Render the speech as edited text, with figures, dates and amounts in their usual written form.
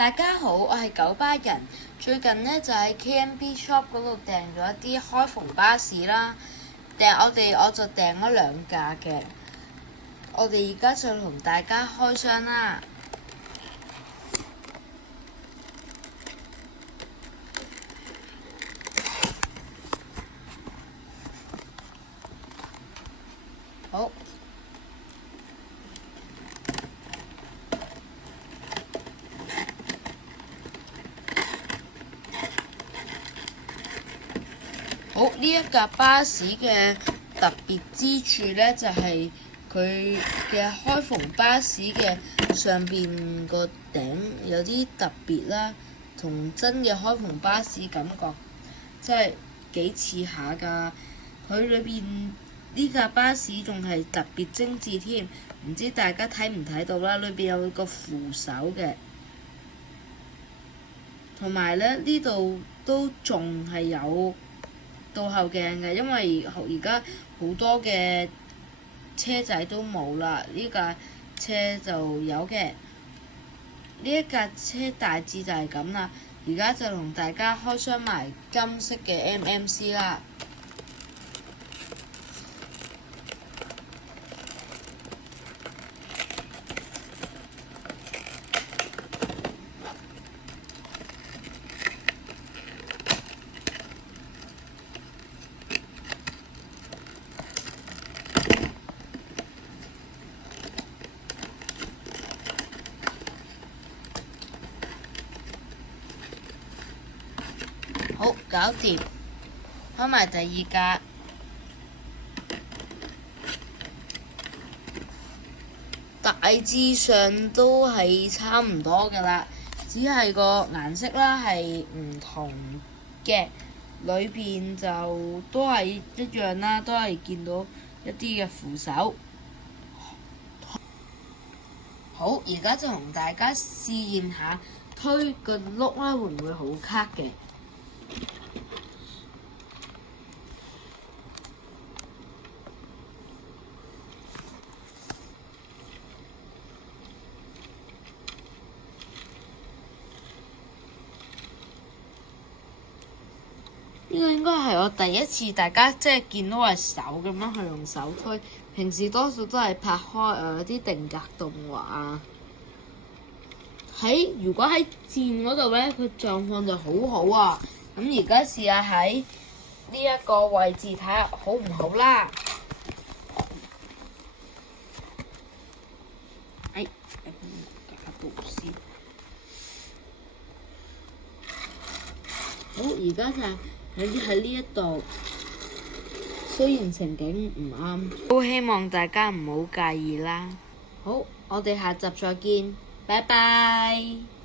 大家好，我係九巴人。最近呢，就喺 KMB Shop 嗰度訂咗一啲開篷巴士啦，我就訂咗2架嘅。我哋而家就同大家開箱啦。好。好，呢一架巴士嘅特別之處呢，就係佢嘅開篷巴士嘅上邊個頂有啲特別啦，同真嘅開篷巴士感覺真係幾似下㗎。佢裏邊呢架巴士仲係特別精緻添，唔知大家睇唔睇到啦？裏邊有個扶手嘅，同埋呢度都仲係有倒後鏡嘅，因為而家好多嘅車仔都冇啦，呢架車就有嘅。呢一架車大致就係咁啦。而家就同大家開箱埋金色嘅 MMC 啦。好，搞掂，開埋第2架。大致上都係差唔多㗎啦，只係個顏色啦係唔同嘅，裏邊就都係一樣啦，都係見到一啲嘅扶手。好，而家就同大家試驗下推個轆啦，會唔會好卡嘅？呢個應該係我第一次大家即係見到係手咁樣去用手推，平時多數都係拍開啲定格動畫啊。如果喺箭嗰度呢，佢狀況就好好啊。咁而家試下喺呢一個位置睇下好唔好啦。好，而家就喺呢一度，雖然情景唔啱，都希望大家唔好介意啦。好，我哋下集再見，拜拜。